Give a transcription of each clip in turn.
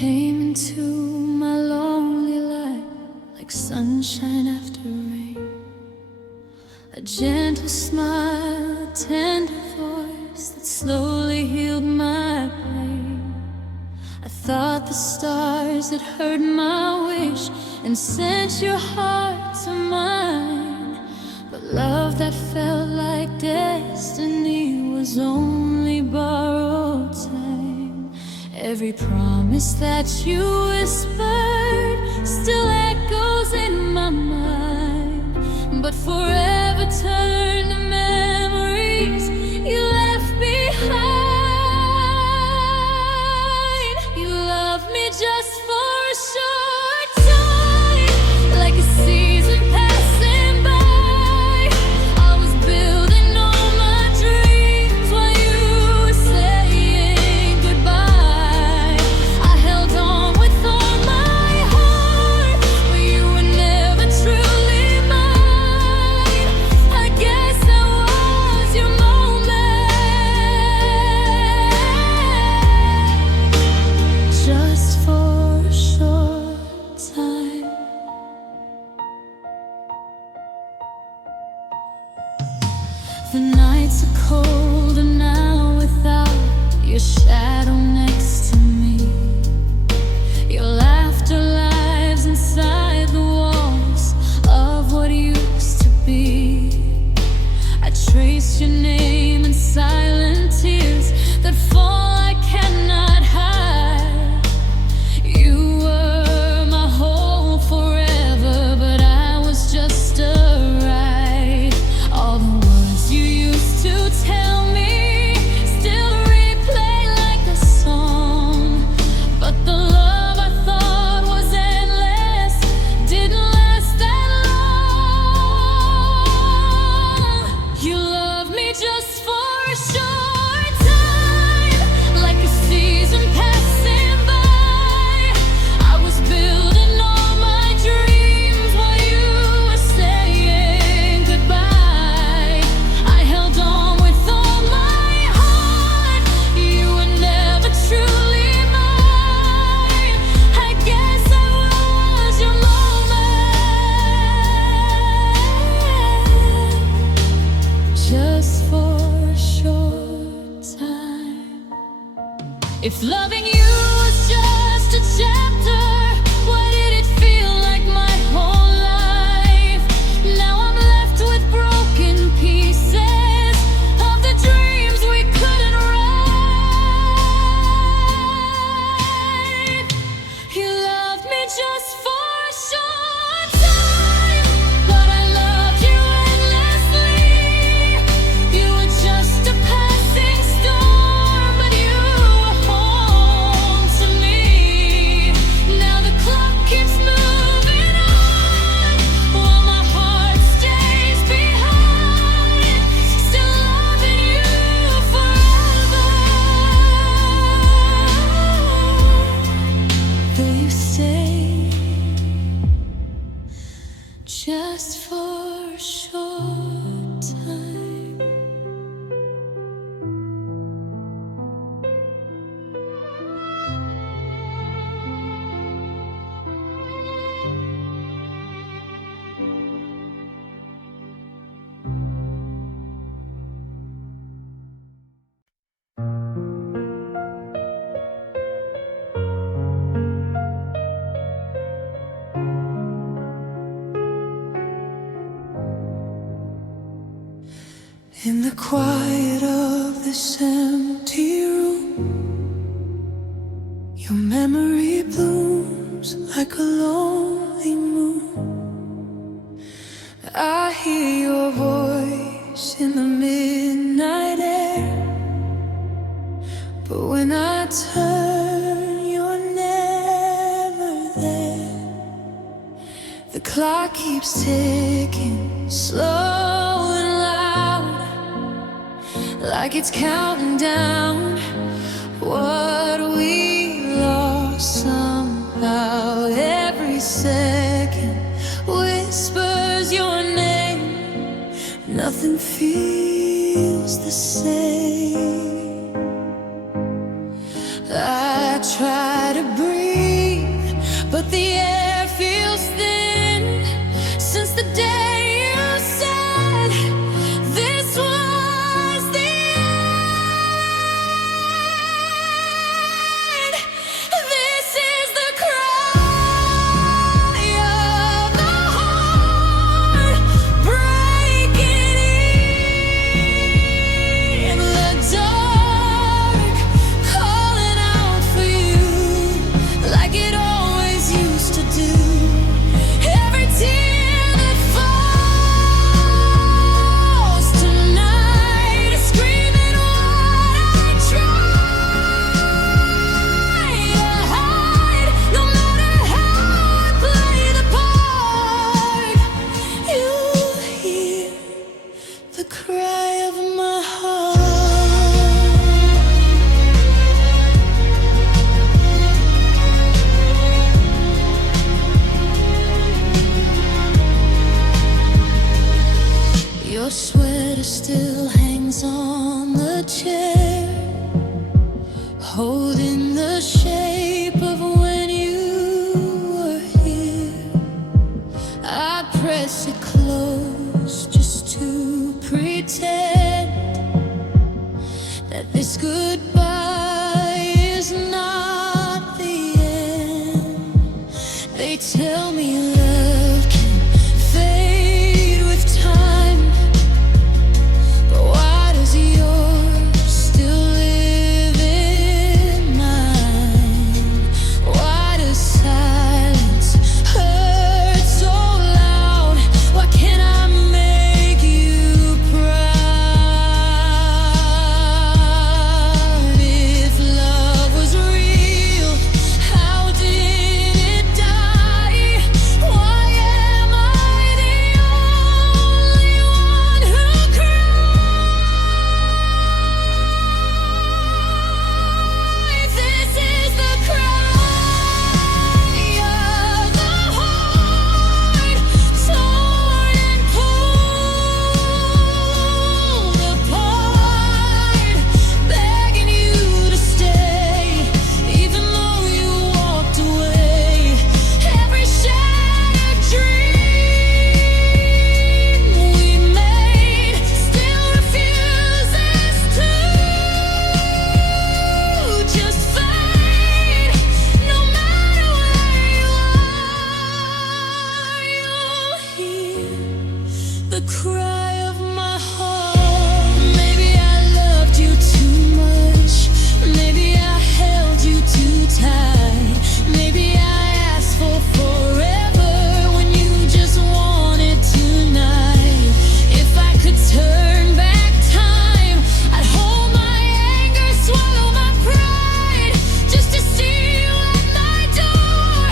came into my lonely life like sunshine after rain. A gentle smile, a tender voice that slowly healed my pain. I thought the stars had heard my wish and sent your heart to mine. But love that felt like destiny was only borrowed time. Every promise that you whispered still echoes in my mind, but forever turned to memories you left behind. You loved me just for a short time, like a season passing by. I was building all my dreams while you were saying goodbye. I held on with all my heart, but you were never truly mine. I guess I was your moment, just for a short time. The nights are colder now without your shadow next to me. Your laughter lives inside the walls of what used to be. I trace your name in silent tears that fall I cannot hide. You were my hope forever, but I was just a ride. All the words you used to tell me still replay like a song, but the love I thought was endless didn't last that long. You loved me just for a short time, like a season passing by. I was building all my dreams while you were saying goodbye. I held on with all my heart, you were never truly mine. I guess I was your moment, just for a short time. If loving you was just a chapter, why did it feel like my whole life? Now I'm left with broken pieces of the dreams we couldn't write. You loved me just for a short time, but I loved you endlessly. You were just a passing storm, but you were home to me. Now the clock keeps moving on while my heart stays behind, still loving you forever. Will you stay just for a short time? In the quiet of this empty room, your memory blooms like a lonely moon. I hear your voice in the midnight air, but when I turn, you're never there. The clock keeps ticking, slow and loud, like it's counting down what we lost somehow. Every second whispers your name, nothing feels the same. I try to breathe They tell me love can fade with time, but why does yours still live in mine? Why does silence hurt so loud? Why can't I make you proud? If love was real, how did it die? Why am I the only one who cries? This is the cry of the heart, torn and pulled apart, begging you to stay, even though you walked away. Every shattered dream we made still refuses to just fade. No matter where you are, you'll hear the cry of my heart. Maybe I loved you too much. Maybe I held you too tight. Maybe I asked for forever when you just wanted tonight. If I could turn back time, I'd hold my anger, swallow my pride, just to see you at my door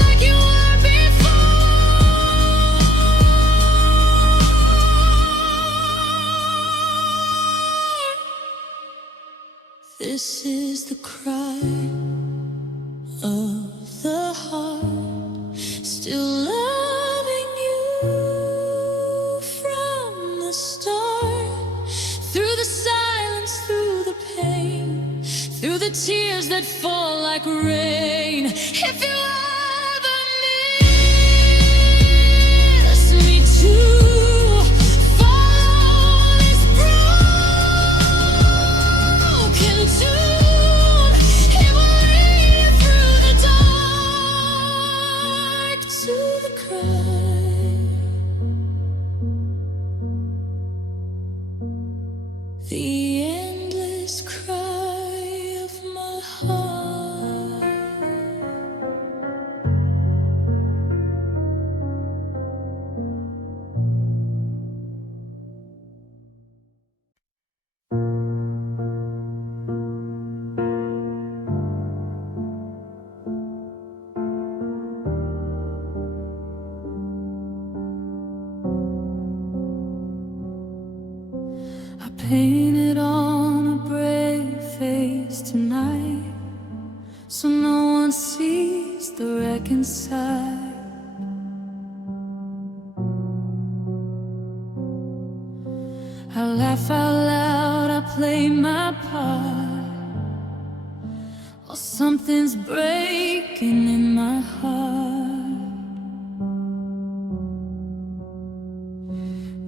like you were before. This is the cry of the heart, still loving you from the start. Through the silence, through the pain, through the tears that fall like rain. If you ever miss me too, follow this broken tune. It will lead you through the dark to the cry. The endless cry of my heart. I painted on a brave face tonight, so no one sees the wreck inside. I laugh out loud, I play my part, while something's breaking in my heart.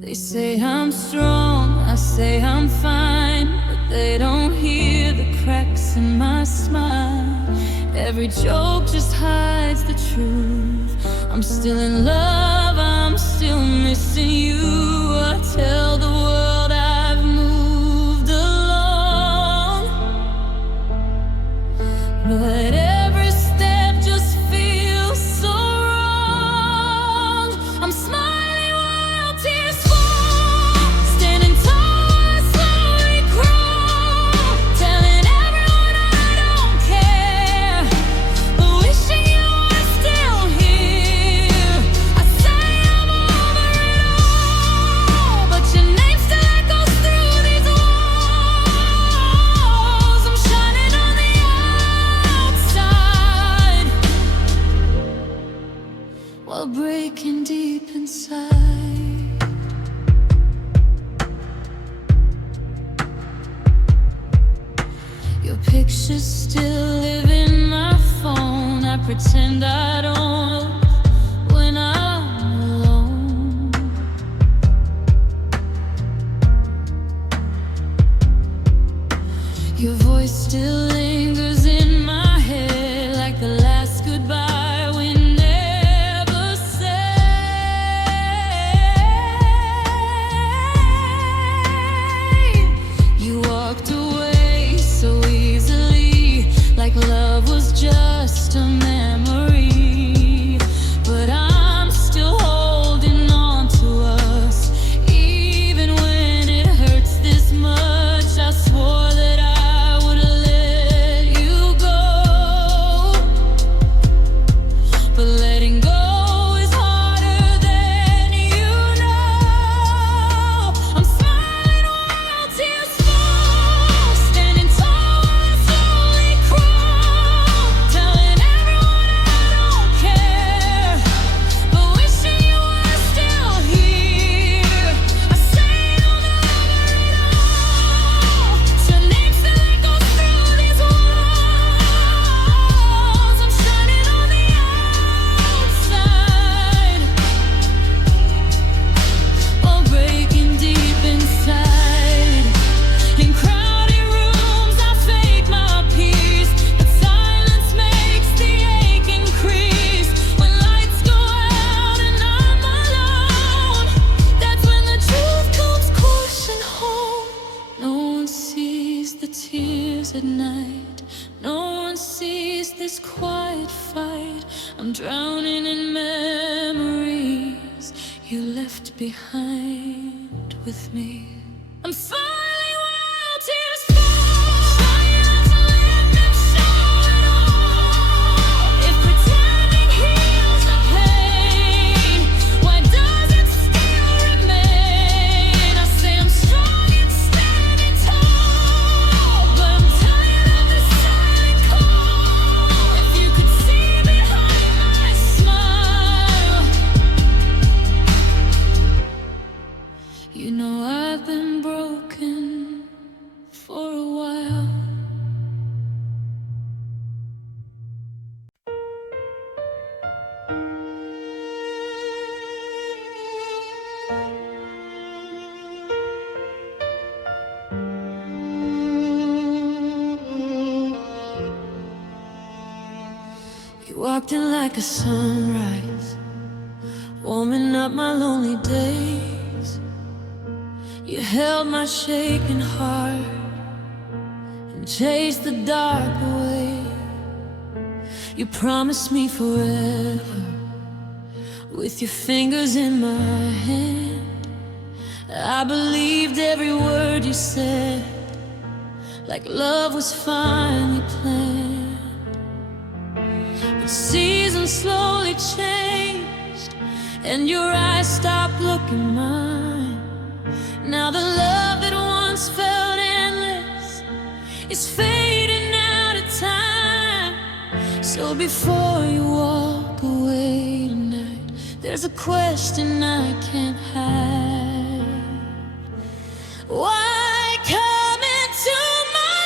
They say I'm strong, I say I'm fine, but they don't hear the cracks in my smile. Every joke just hides the truth. I'm still in love, I'm still missing you. I tell the world I've moved along, but every step just feels so wrong. I'm smiling while tears fall, standing tall, I slowly crawl, telling everyone I don't care, but wishing you were still here. I say I'm over it all, but your name still echoes through these walls. I'm shining on the outside while breaking deep inside. Your pictures still live in my phone. I pretend I don't when I'm alone. Your voice still lingers in my head like the last goodbye we never I'm drowning in memories you left behind with me. I'm falling while tears fall, trying not to let them show it all. If pretending heals the pain, why does it still remain? I say I'm strong and standing tall, but I'm tired of the silent call. If you could see behind my smile, you know I've been broken for a while. You walked in like a sunrise, warming up my lonely days. You held my shaking heart and chased the dark away. You promised me forever with your fingers in my hand. I believed every word you said, like love was finally planned. But seasons slowly changed, and your eyes stopped looking mine. Now the love that once felt endless is fading out of time. So before you walk away tonight, there's a question I can't hide. Why come into my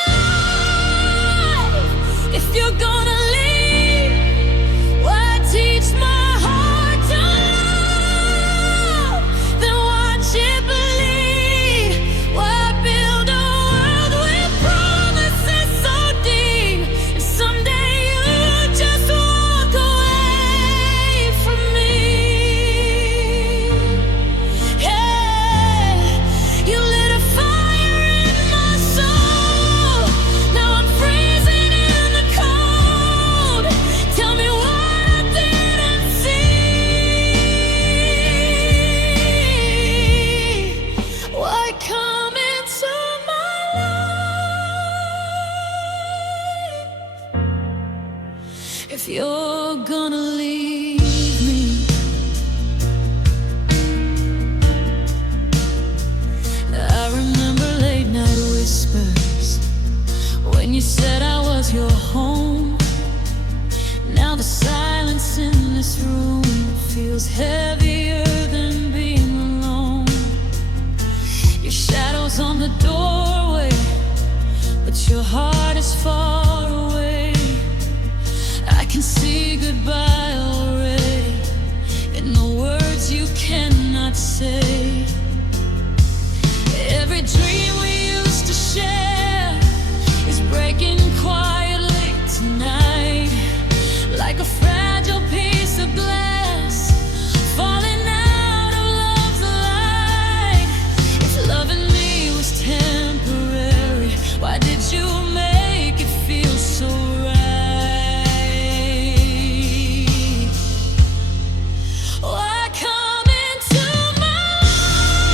life if you're gonna leave? Why teach my heart to love, then watch it bleed? Why build a world with promises so deep, and someday you just walk away from me? Yeah, you lit a fire in my soul. Now I'm freezing in the cold. Tell me what I didn't see. Why come into my life if you're gonna leave me? I remember late night whispers when you said I was your home. Now the silence in this room feels heavier than being alone. Your shadow's on the doorway, but your heart is far away. I can see goodbye already in the words you cannot say. Every dream we used to share is breaking quietly tonight, like a fragile piece of glass falling out of love's light. If loving me was temporary, why did you make it feel so right? Why come into my life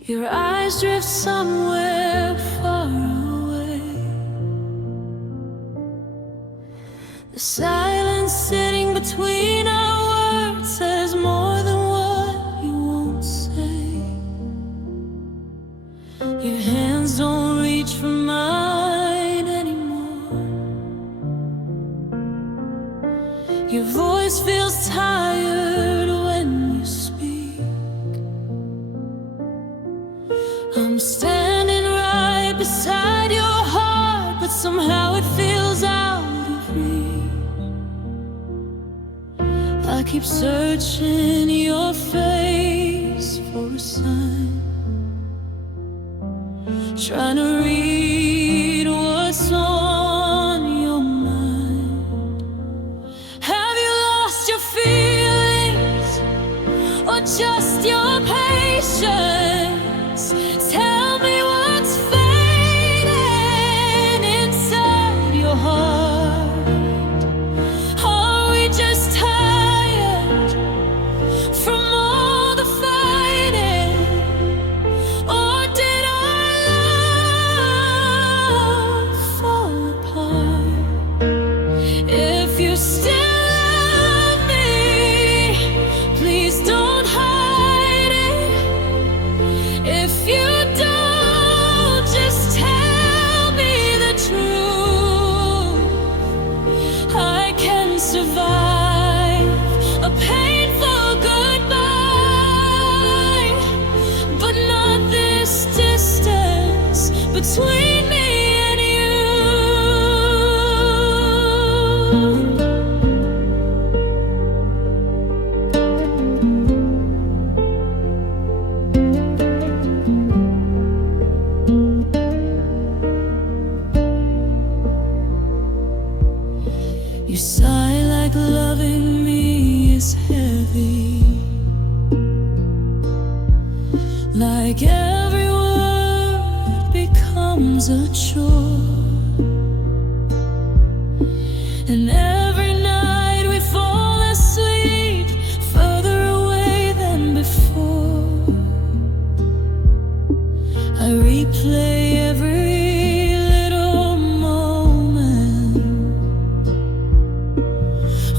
Your eyes drift somewhere far away. The silence sitting between our words says more than what you won't say. Your hands don't reach for mine anymore. Your voice feels tired when you speak. I'm standing right beside your heart, but somehow it feels out of reach. I keep searching your face for a sign, trying to read what's on your mind. Have you lost your feelings, or just your patience? Tell me what's fading inside your heart. Are we just tired from all the fighting, or did our love fall apart? If you still love me, please don't hide it. If you don't, just tell me the truth. I can survive a painful goodbye, but not this distance between me and you. You sigh like loving me is heavy, like every word becomes a chore. And every night we fall asleep further away than before. I replay every little moment,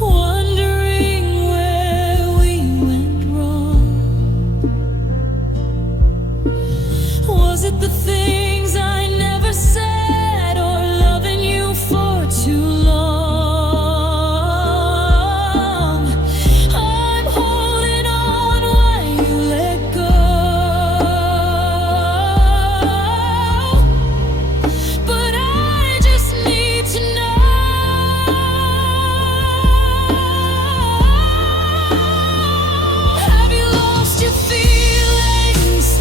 wondering where we went wrong. Was it the things I never said, or loving you for too long? I'm holding on while you let go, but I just need to know. Have you lost your feelings,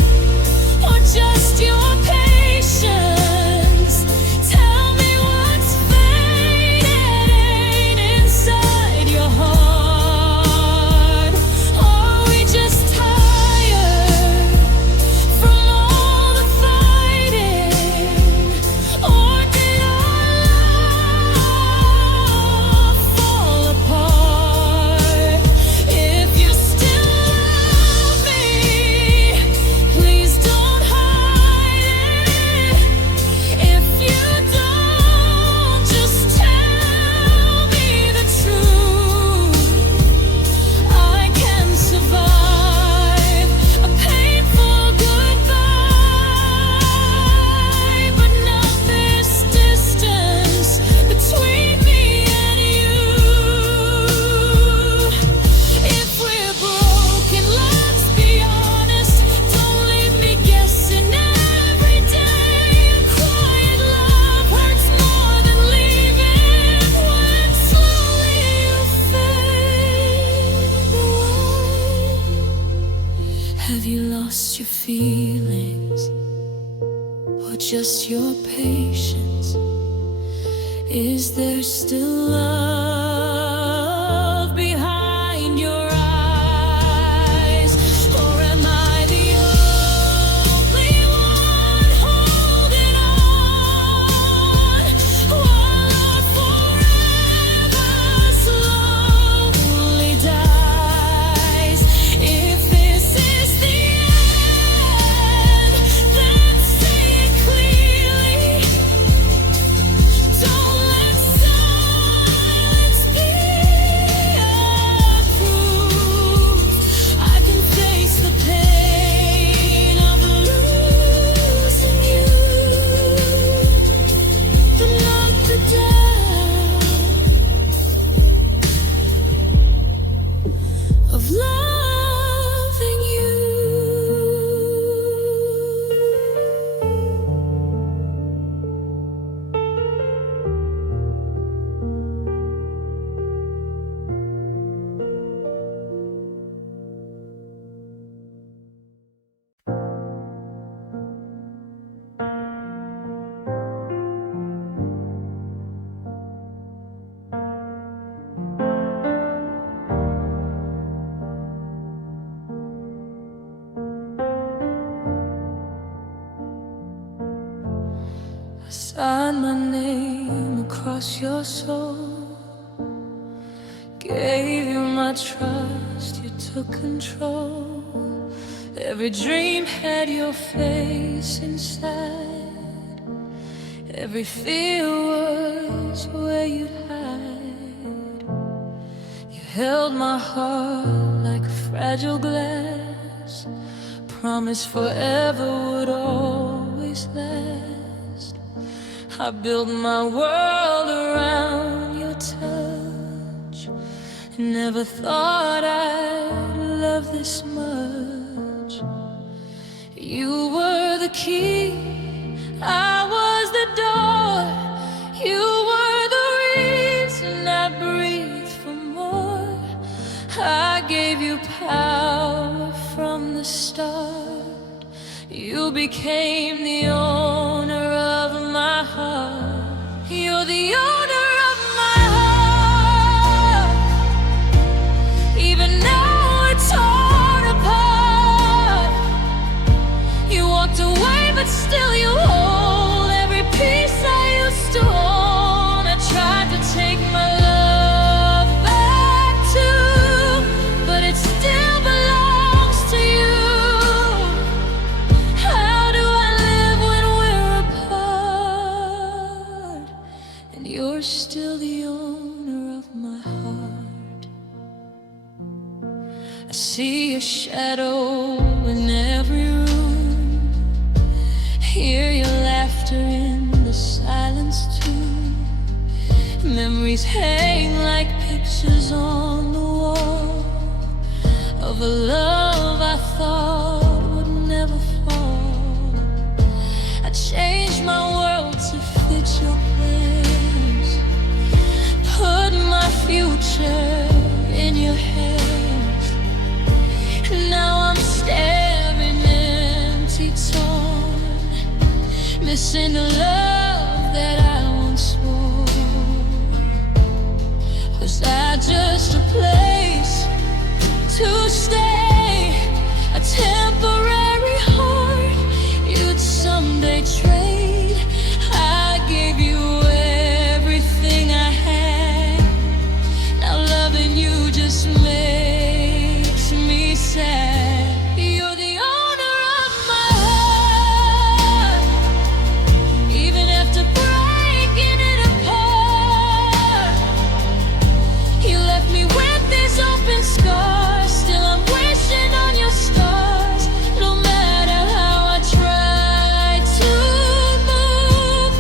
or just your patience? Tell me what's fading inside your heart. Are we just tired from all the fighting, or did our love fall apart? If you still love me, please don't hide it. If you don't, just tell me the truth. I can survive a painful goodbye, but not this distance between me and you. If we're broken, let's be honest. Don't leave me guessing every day. A quiet love hurts more than leaving, when slowly you fade away. Have you lost your feelings, or just your patience? Is there still love behind your eyes, or am I the only one holding on while our forever slowly dies? If this is the end, I signed my name across your soul, gave you my trust, you took control. Every dream had your face inside, every fear was where you'd hide. You held my heart like a fragile glass, promise forever would always last. I built my world around your touch, never thought I'd love this much. You were the key, I was the door. You were the reason I breathed for more. I gave you power from the start. You became the owner of my heart. You're the owner of my heart. Even now it's torn apart. You walked away, but still you hold every piece I used to own. I tried to take my love back too, but it still belongs to you. How do I live when we're apart, and you're still the owner of my heart? I see your shadow in every room, hear your laughter in the silence too. Memories hang like pictures on the wall of a love I thought would never fall. I changed my world to fit your plans, put my future in your hands. Now I'm staring empty, torn, missing the love that I once swore. Was I just a place to stay, a temporary heart you'd someday trade? I gave you everything I had. Now loving you just makes me sad. You're the owner of my heart, even after breaking it apart. You left me with these open scars, still I'm wishing on your stars. No matter how I try to move,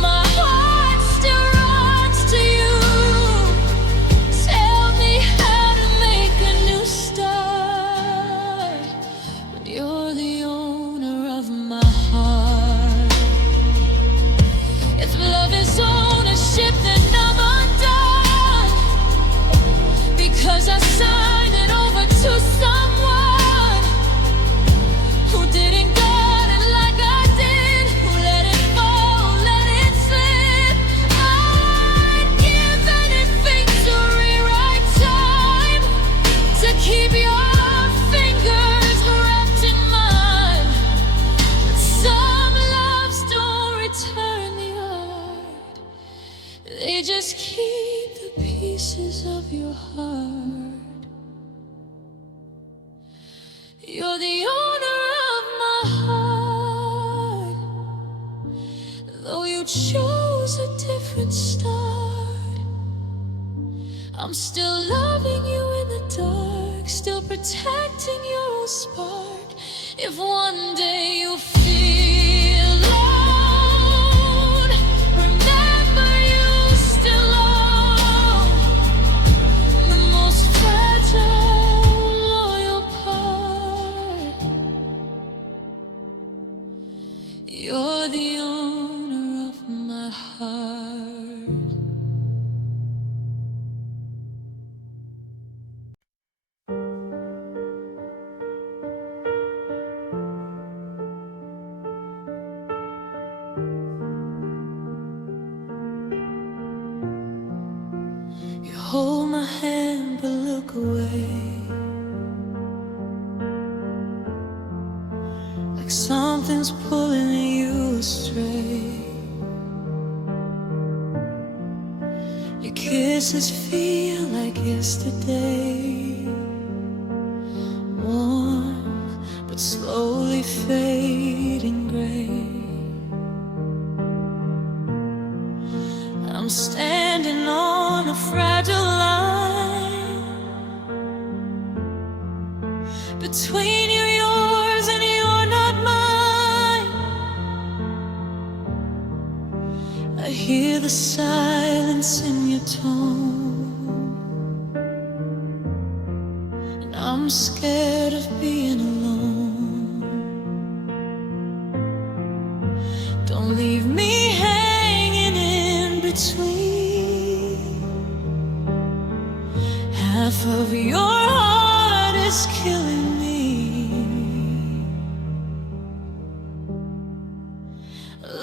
my heart still runs to you. Tell me how to make a new start when you're the owner of my heart. If love is ownership, then I'm undone, because I signed it over to someone who didn't got it like I did, who let it fall, let it slip. I'd give anything to rewrite time, to keep your fingers wrapped in mine. But some loves don't return the art, they just keep the pieces of your heart. You're the owner of my heart, though you chose a different start. I'm still loving you in the dark, still protecting your own spark. If one day you feel alone, remember you still own the most fragile, loyal part. You're the owner of my heart. You hold my hand but look away, like something's pulling you astray. kisses feel like yesterday, warm but slowly fading gray. I'm standing on a fragile line between you, yours, and you're not mine. I hear the silence in your tone, and I'm scared of being alone. Don't leave me hanging in between. Half of your heart is killing me.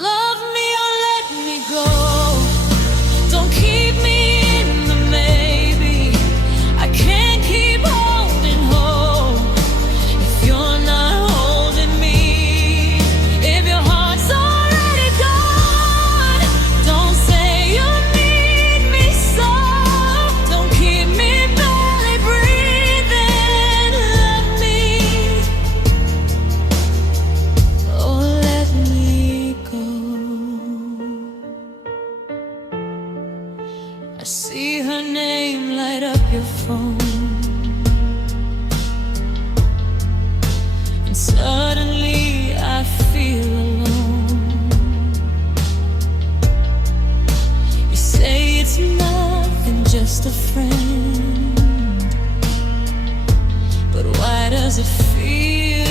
Love me or let me go. Don't keep me in the maybe. I can't keep holding hope if you're not holding me. If your heart's already gone, don't say you need me so. Don't keep me barely breathing. Love me or let me go. I see her name light up your phone, and suddenly I feel alone. You say it's nothing, just a friend, but why does it feel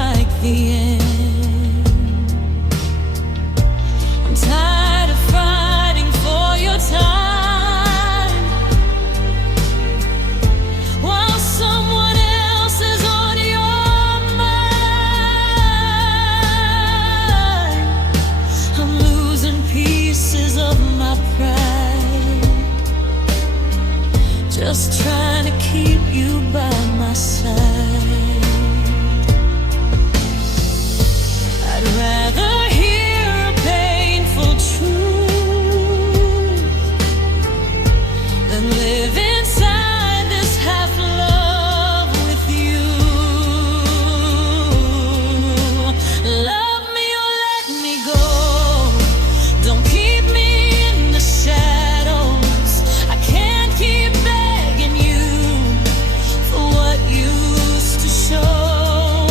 like the end? I'm tired of fighting for your time while someone else is on your mind. I'm losing pieces of my pride, just trying to keep you by my side. I'd rather hear a painful truth than live inside this half love with you. Love me or let me go. Don't keep me in the shadows. I can't keep begging you for what used to show.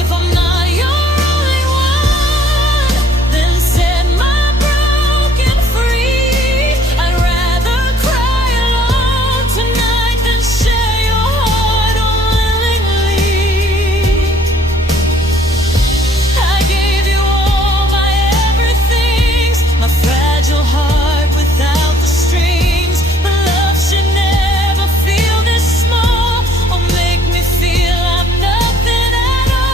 If I'm not your only one, then set my broken free. I'd rather cry alone tonight than share your heart unwillingly. I gave you all my everythings, my fragile heart without the strings. But love should never feel this small or make me feel I'm nothing at all.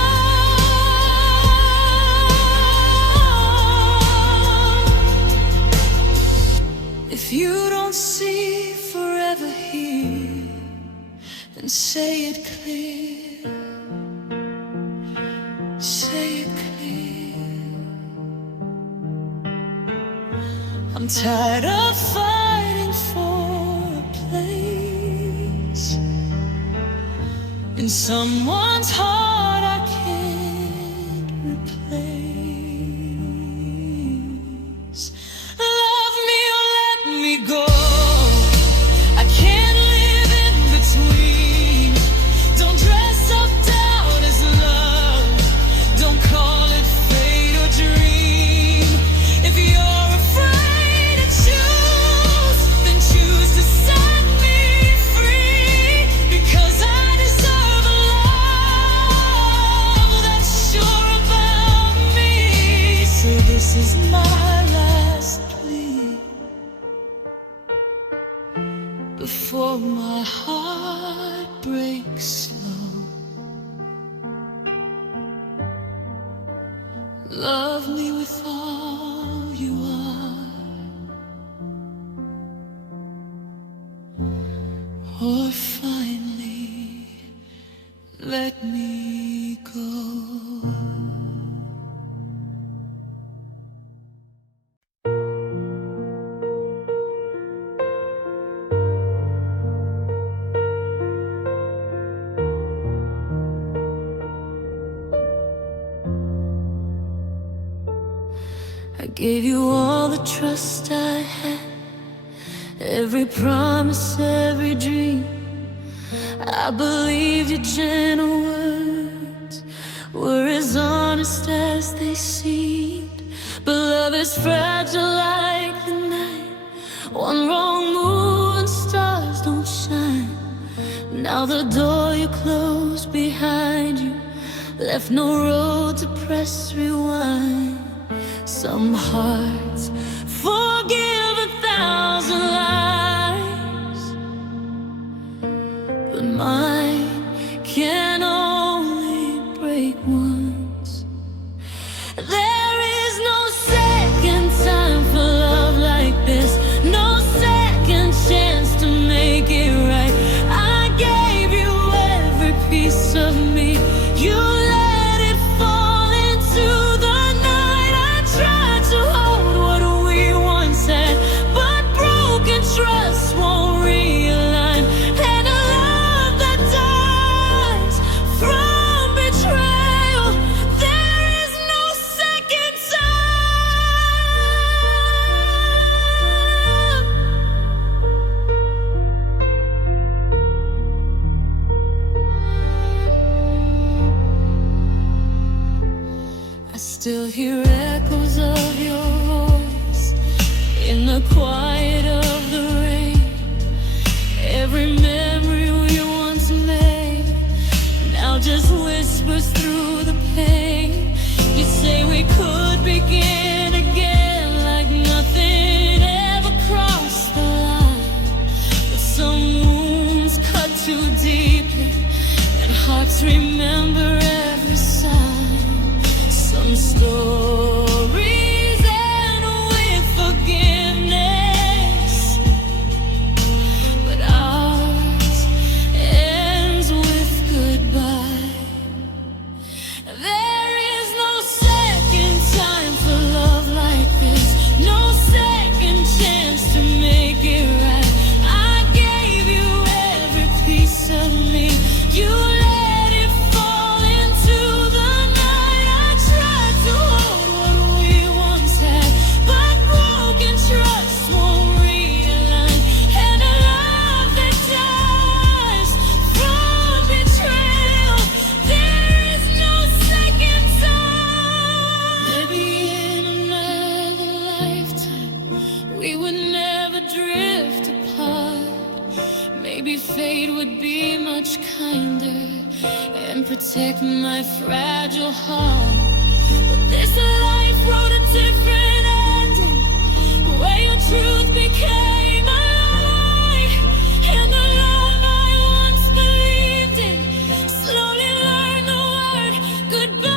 If you don't see forever here, then say it clear. Say it clear. I'm tired of fighting for a place in someone's heart I can't replace. Love me or let me go. I can't live in between. Don't dress up doubt as love. Don't call it fate or dream. If you're afraid to choose, then choose to set me free. Because I deserve a love that's sure about me. So this is my last plea before my heart breaks slow. Love me with all you are, or finally let me go. I gave you all the trust I had, every promise, every dream. I believed your gentle words were as honest as they seemed. But love is fragile like the night. One wrong move and stars don't shine. Now the door you closed behind you left no road to press rewind. Some hearts forgive 1,000 lies, but mine can only break once. There is no second time for love like this, no second chance to make it right. I gave you every piece of me. You let it fall into the night. I tried to hold what we once had, but broken trust won't realign. And a love that dies from betrayal, there is no second time. I still hear echoes of your voice in the quiet of the rain. Every memory we once made now just whispers through the pain. You say we could begin again like nothing ever crossed the line. But some wounds cut too deeply, and hearts remember every sign. Some stories end with forgiveness, but ours ends with goodbye. There is no second time for love like this, no second chance to make it right. I gave you every piece of me. You let it fall into the night. I tried to hold what we once had, but broken trust won't realign. And a love that dies from betrayal, there is no second time. Maybe in another lifetime we would never drift apart. Maybe fate would be much kinder and protect my fragile heart. But this life wrote a different ending, where your truth became a lie. And the love I once believed in slowly learned the word goodbye.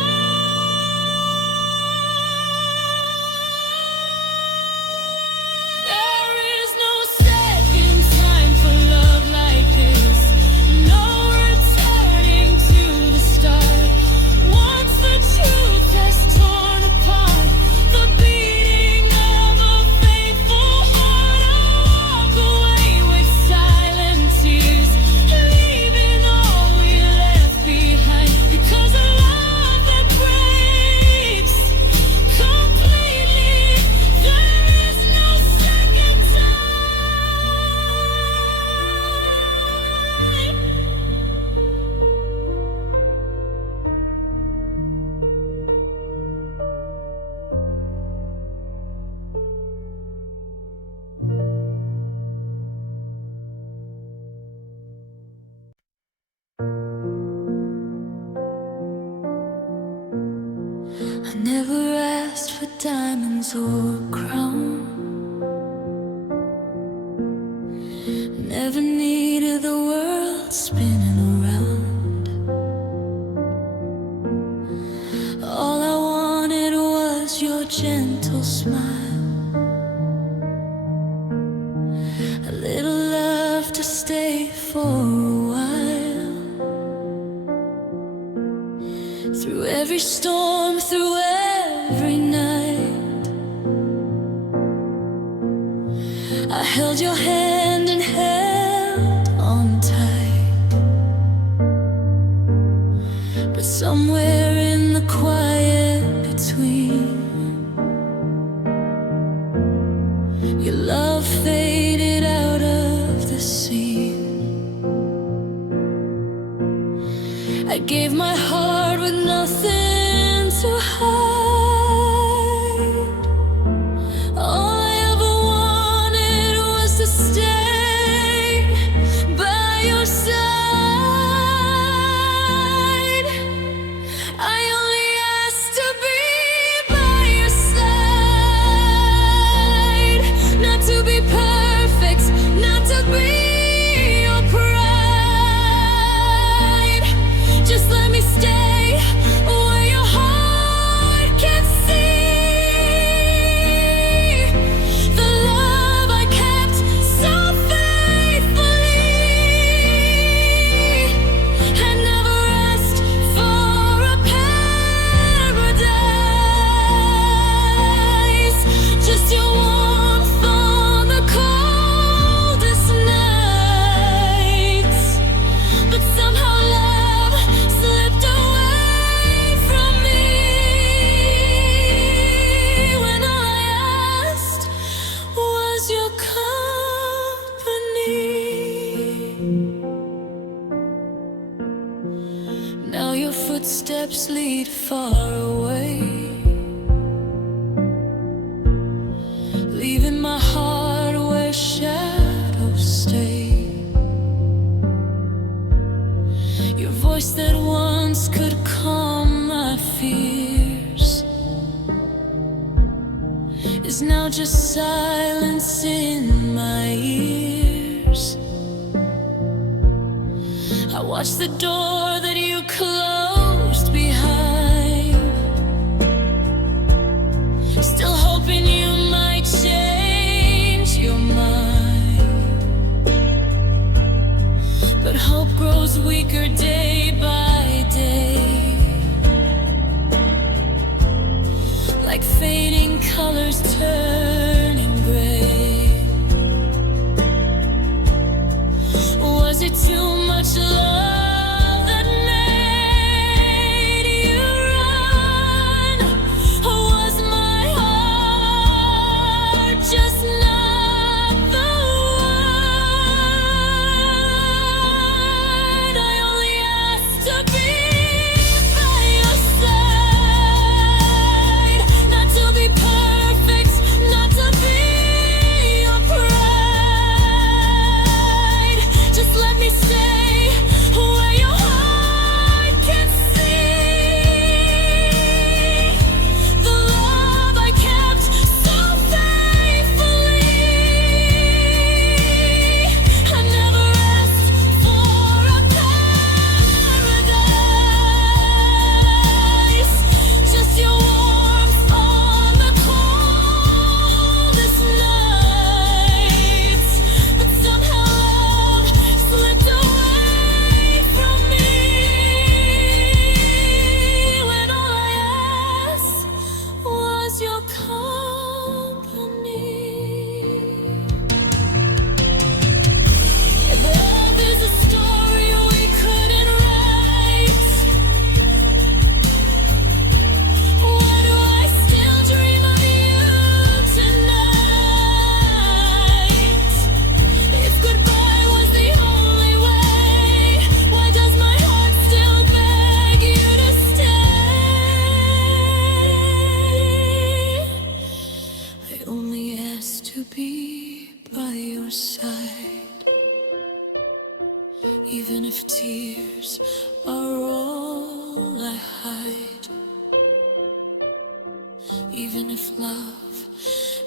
There is no second time for love like this, no returning to the start. Once the truth has torn apart the beating of a faithful heart, I walk away with silent tears, leaving all we left behind. Because a love that breaks completely, there is no second time. I never asked for diamonds or a crown, never needed the world spinning around. All I wanted was your gentle smile, a little love to stay for a while. Through every storm, through every night, I held your hand and held on tight. But somewhere in the quiet between, I gave my heart with nothing to hide. All I ever wanted was to stay by your side. I only asked to be by your side, not to be perfect, not to be your pride. Just let me stay where your heart can see the love I kept so faithfully. I never asked for a paradise, just your warmth on the coldest nights. But somehow love slipped away from me when all I asked was your company. Now your footsteps lead far away, leaving my heart where shadows stay. Your voice that once could calm my fears is now just silence in my ears. I watch the door that you closed behind, still hoping you might change your mind. But hope grows weaker day by day, like fading colors turning gray. Was it too much love that made you run? Or was my heart just not the one? I only asked to be by your side, not to be perfect, not to be your pride. Just let me stay where your heart can see the love I kept so faithfully. I never asked for a paradise, just your warmth on the coldest nights. But somehow love slipped away from me when all I asked was your company. If love is a story we couldn't write, why do I still dream of you tonight? If goodbye was the only way, why does my heart still beg you to stay? I only asked to be by your side, even if tears are all I hide, even if love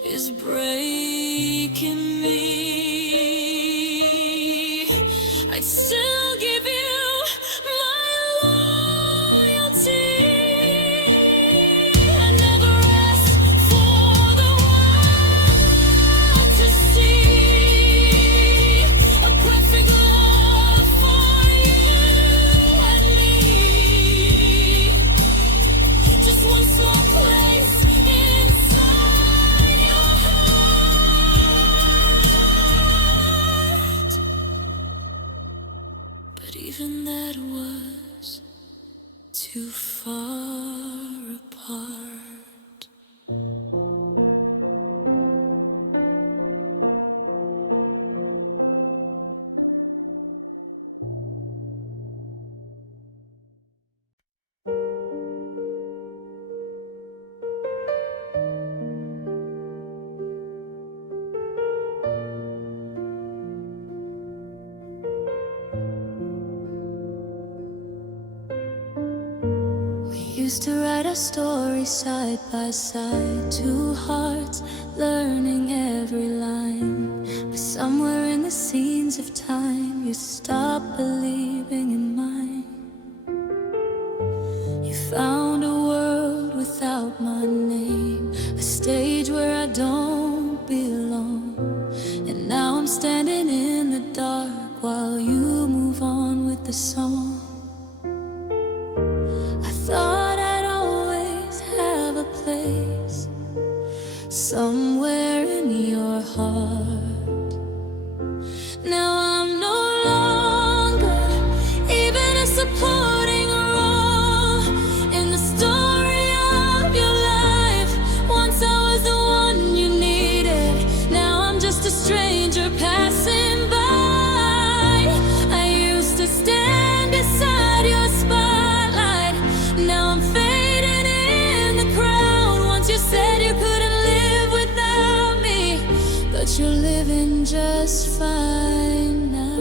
is breaking me, I'd still give you my loyalty. I never asked for the world to see a perfect love for you and me. Just one small place inside your heart. But even that was too far apart. used to write our story side by side, two hearts learning every line. But somewhere in the scenes of time, you stopped believing in mine. You found a world without my name, a stage where I don't belong. And now I'm standing in the dark while you move on with the song. I thought I'd always have a place somewhere in your heart. Now I'm no longer even a supporting role in the story of your life. Once I was the one you needed, now I'm just a stranger passing by. I used to stand beside your spotlight, now I'm fading in the crowd. Once you said you couldn't live without me, but you're living just fine now.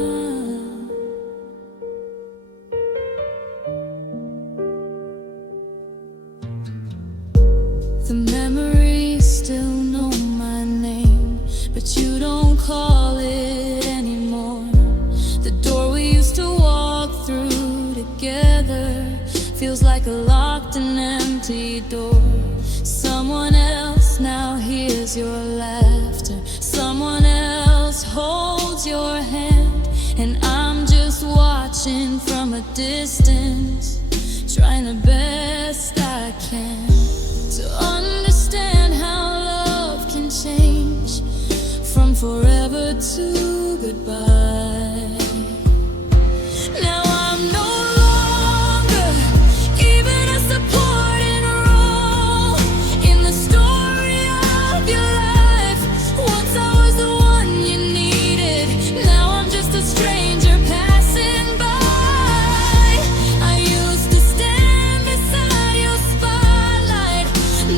The memories still know my name, but you don't call it anymore. The door we used to walk through together feels like a locked and empty door. Someone else now hears your laughter, someone else holds your hand, and I'm just watching from a distance, trying the best I can to understand how love can change from forever to goodbye. Now I'm no longer even a supporting role in the story of your life. Once I was the one you needed, now I'm just a stranger passing by. I used to stand beside your spotlight,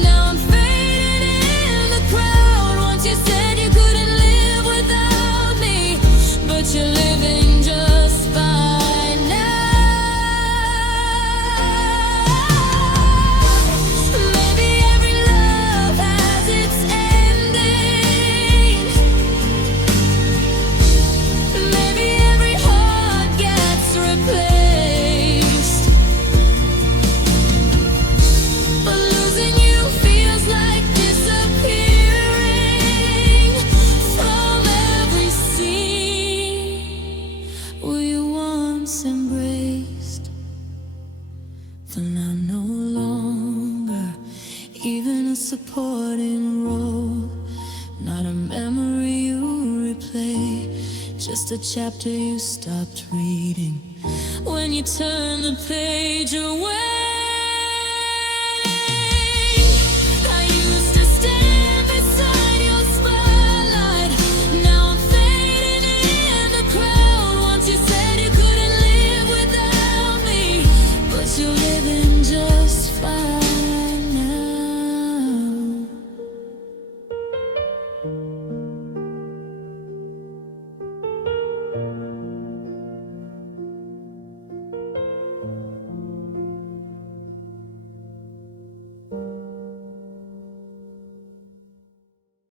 now I'm fading in the crowd. Once you said you couldn't live without me, but you're living just fine now. Maybe every love has its ending. Maybe every heart gets replaced, but losing you feels like disappearing from every scene we once embraced. Then I'm no longer even a supporting role, not a memory you replay, just a chapter you stopped reading when you turn the page away.